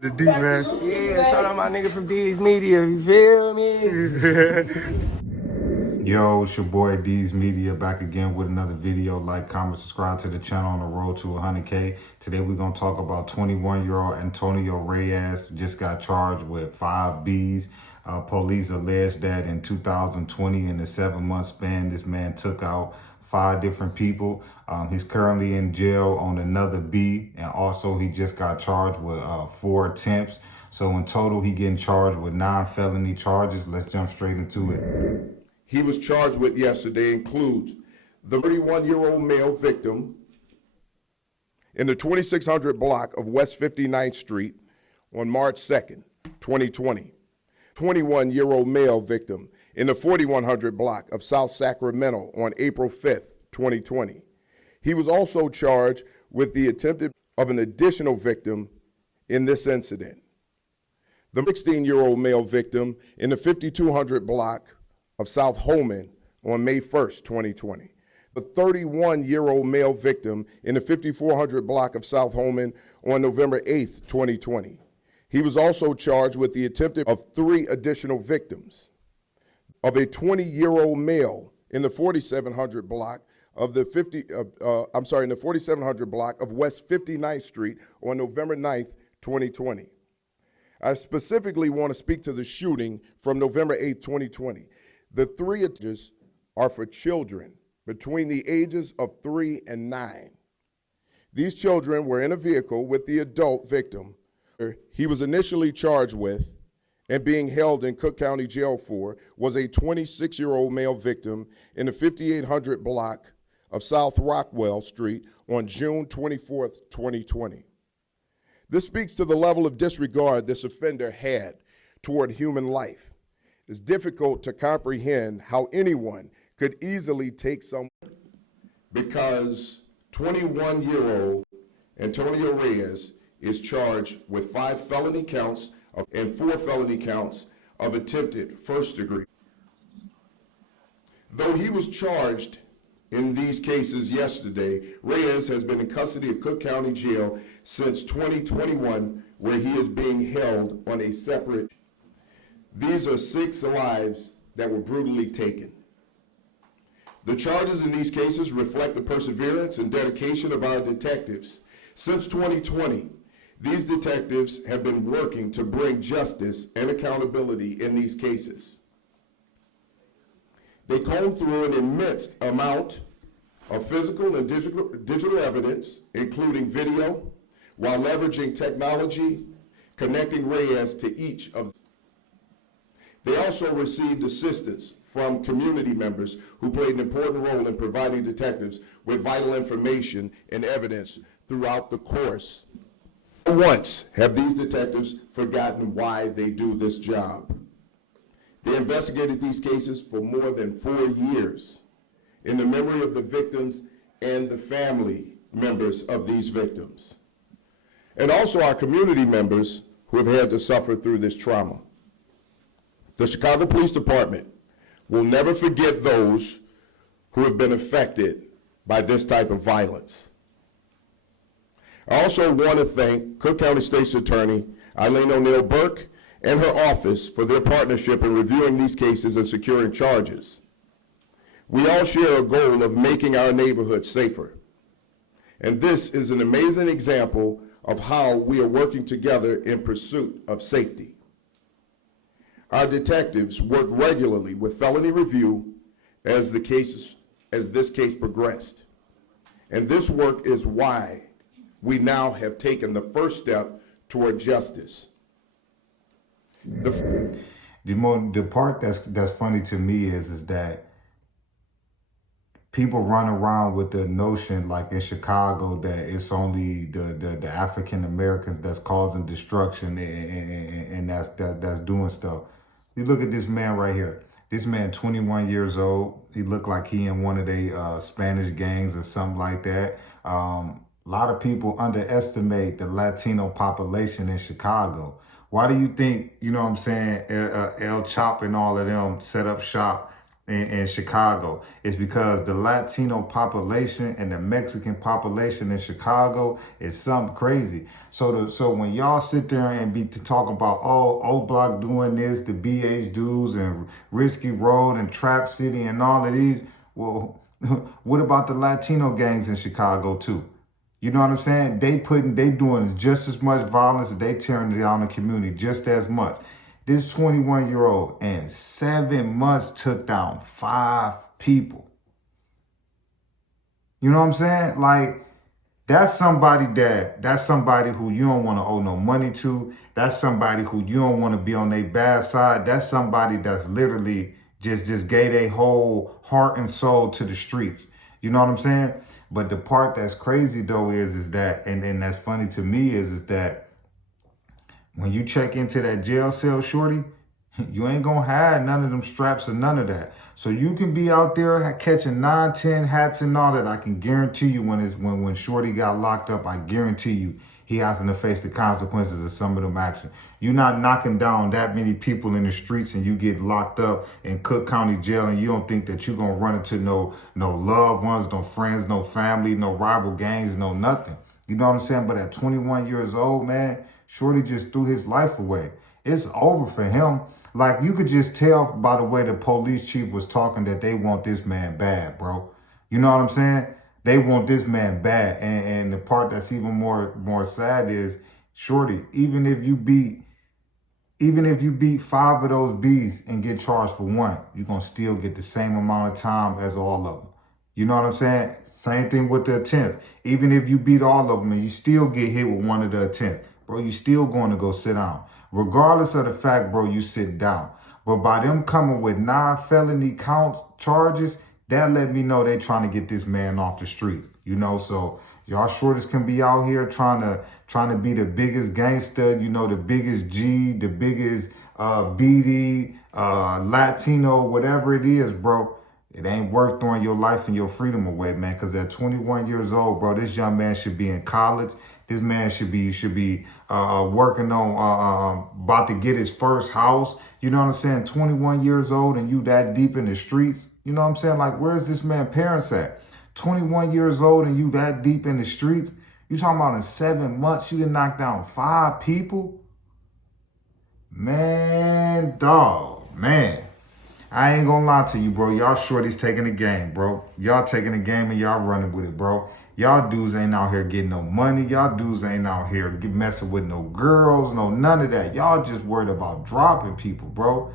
The D, man. Yeah, shout out my nigga from D's Media, you feel me? Yo, it's your boy D's Media back again with another video. Like, comment, subscribe to the channel on the road to 100K. Today we're going to talk about 21-year-old Antonio Reyes. Just got charged with 5 Bs. Police alleged that in 2020, in the 7-month span, this man took out 5 different people. He's currently in jail on another B, and also he just got charged with 4 attempts. So in total, he getting charged with 9 felony charges. Let's jump straight into it. He was charged with yesterday includes the 31-year-old male victim in the 2600 block of West 59th Street on March 2nd, 2020. 21-year-old male victim in the 4100 block of South Sacramento on April 5th, 2020. He was also charged with the attempted of an additional victim in this incident. The 16-year-old male victim in the 5200 block of South Holman on May 1st, 2020. The 31-year-old male victim in the 5400 block of South Holman on November 8th, 2020. He was also charged with the attempted of 3 additional victims. Of a 20-year-old male in the 4700 block of the 4700 block of West 59th Street on November 9th, 2020. I specifically want to speak to the shooting from November 8th, 2020. The 3 charges are for children between the ages of 3 and 9. These children were in a vehicle with the adult victim. He was initially charged with and being held in Cook County Jail for was a 26-year-old male victim in the 5800 block of South Rockwell Street on June 24th, 2020. This speaks to the level of disregard this offender had toward human life. It's difficult to comprehend how anyone could easily take someone because 21-year-old Antonio Reyes is charged with 5 felony counts and 4 felony counts of attempted first degree. Though he was charged in these cases yesterday, Reyes has been in custody of Cook County Jail since 2021, where he is being held on a separate. These are 6 lives that were brutally taken. The charges in these cases reflect the perseverance and dedication of our detectives. Since 2020, these detectives have been working to bring justice and accountability in these cases. They combed through an immense amount of physical and digital evidence, including video, while leveraging technology, connecting Reyes to each of. They also received assistance from community members who played an important role in providing detectives with vital information and evidence throughout the course. Not once have these detectives forgotten why they do this job. They investigated these cases for more than 4 years in the memory of the victims and the family members of these victims, and also our community members who have had to suffer through this trauma. The Chicago Police Department will never forget those who have been affected by this type of violence. I also want to thank Cook County State's Attorney Eileen O'Neill Burke and her office for their partnership in reviewing these cases and securing charges. We all share a goal of making our neighborhoods safer. And this is an amazing example of how we are working together in pursuit of safety. Our detectives work regularly with felony review as this case progressed. And this work is why we now have taken the first step toward justice. The part that's funny to me is that people run around with the notion, like in Chicago, that it's only the African Americans that's causing destruction and that's doing stuff. You look at this man right here. This man, 21 years old. He looked like he in one of the Spanish gangs or something like that. A lot of people underestimate the Latino population in Chicago. Why do you think, you know what I'm saying, El Chop and all of them set up shop in Chicago. It's because the Latino population and the Mexican population in Chicago is something crazy. So when y'all sit there and be talking about, oh, O Block doing this, the BH dudes and Risky Road and Trap City and all of these, well, what about the Latino gangs in Chicago too? You know what I'm saying? They doing just as much violence, they tearing down the community just as much. This 21-year-old in 7 months took down 5 people. You know what I'm saying? Like, that's somebody who you don't want to owe no money to. That's somebody who you don't want to be on their bad side. That's somebody that's literally just gave their whole heart and soul to the streets. You know what I'm saying? But the part that's crazy though is that, and that's funny to me is that when you check into that jail cell, shorty, you ain't gonna have none of them straps or none of that. So you can be out there catching 9, 10 hats and all that. I can guarantee you when shorty got locked up, I guarantee you he having to face the consequences of some of them actions. You're not knocking down that many people in the streets and you get locked up in Cook County Jail and you don't think that you're gonna run into no loved ones, no friends, no family, no rival gangs, no nothing. You know what I'm saying? But at 21 years old, man, shorty just threw his life away. It's over for him. Like, you could just tell by the way the police chief was talking that they want this man bad, bro. You know what I'm saying? They want this man bad. And the part that's even more sad is, shorty, even if you beat 5 of those B's and get charged for 1, you're going to still get the same amount of time as all of them. You know what I'm saying? Same thing with the attempt. Even if you beat all of them and you still get hit with one of the attempts, bro, you still going to go sit down. Regardless of the fact, bro, you sit down. But by them coming with 9 felony charges, that let me know they trying to get this man off the streets. You know, so y'all shorties can be out here trying to be the biggest gangster, you know, the biggest G, the biggest BD, Latino, whatever it is, bro. It ain't worth throwing your life and your freedom away, man. Because at 21 years old, bro, this young man should be in college. This man should be working on about to get his first house. You know what I'm saying? 21 years old and you that deep in the streets. You know what I'm saying? Like, where's this man parents at? 21 years old and you that deep in the streets. You talking about in 7 months you done knocked down 5 people? Man, dog, man. I ain't gonna lie to you, bro. Y'all shorties taking the game, bro. Y'all taking the game and y'all running with it, bro. Y'all dudes ain't out here getting no money. Y'all dudes ain't out here messing with no girls, none of that. Y'all just worried about dropping people, bro.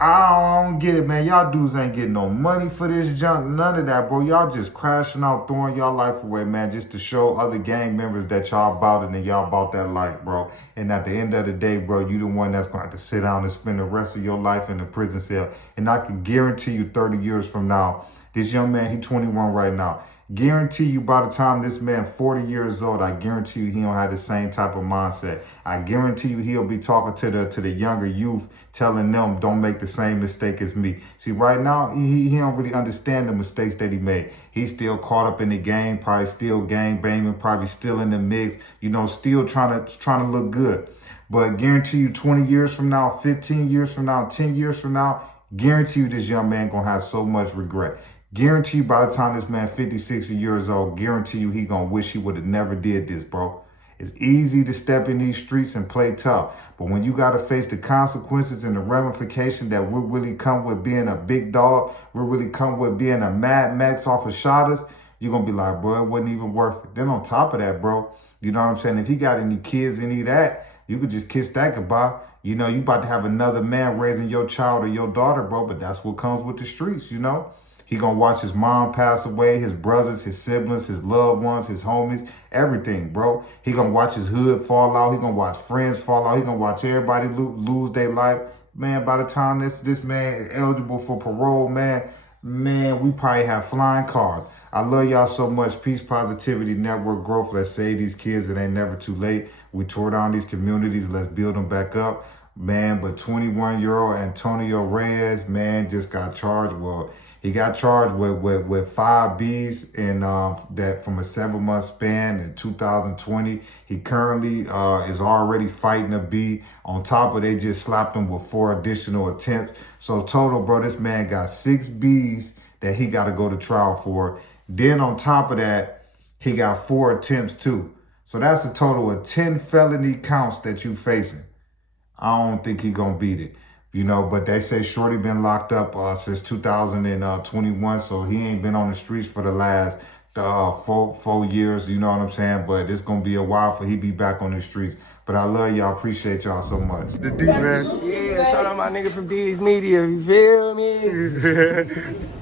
I don't get it, man. Y'all dudes ain't getting no money for this junk, none of that, bro. Y'all just crashing out, throwing y'all life away, man, just to show other gang members that y'all about it and y'all about that life, bro. And at the end of the day, bro, you the one that's going to have to sit down and spend the rest of your life in the prison cell. And I can guarantee you 30 years from now, this young man, he 21 right now. Guarantee you by the time this man 40 years old, I guarantee you he don't have the same type of mindset. I guarantee you he'll be talking to the younger youth, telling them don't make the same mistake as me. See, right now, he don't really understand the mistakes that he made. He's still caught up in the game, probably still gang banging, probably still in the mix, you know, still trying to look good. But guarantee you 20 years from now, 15 years from now, 10 years from now, guarantee you this young man gonna have so much regret. Guarantee you by the time this man 50, 60 years old, guarantee you he gonna wish he would have never did this, bro. It's easy to step in these streets and play tough. But when you gotta face the consequences and the ramification that will really come with being a big dog, will really come with being a Mad Max off of Shotters, you're gonna be like, bro, it wasn't even worth it. Then on top of that, bro, you know what I'm saying? If he got any kids, any of that, you could just kiss that goodbye. You know, you about to have another man raising your child or your daughter, bro, but that's what comes with the streets, you know? He gonna watch his mom pass away, his brothers, his siblings, his loved ones, his homies, everything, bro. He gonna watch his hood fall out. He gonna watch friends fall out. He gonna watch everybody lose their life. Man, by the time this man is eligible for parole, man, we probably have flying cars. I love y'all so much. Peace, positivity, network growth. Let's save these kids. It ain't never too late. We tore down these communities. Let's build them back up. Man, but 21-year-old Antonio Reyes, man, just got charged. Well, He got charged with 5 Bs in that from a 7-month span in 2020. He currently is already fighting a B. On top of they just slapped him with 4 additional attempts. So total, bro, this man got 6 Bs that he got to go to trial for. Then on top of that, he got 4 attempts too. So that's a total of 10 felony counts that you facing. I don't think he gonna beat it. You know, but they say Shorty been locked up since 2021, so he ain't been on the streets for the last 4 years, you know what I'm saying? But it's going to be a while for he be back on the streets. But I love y'all, appreciate y'all so much. The D, man. Yeah, shout out my nigga from D's Media, you feel me?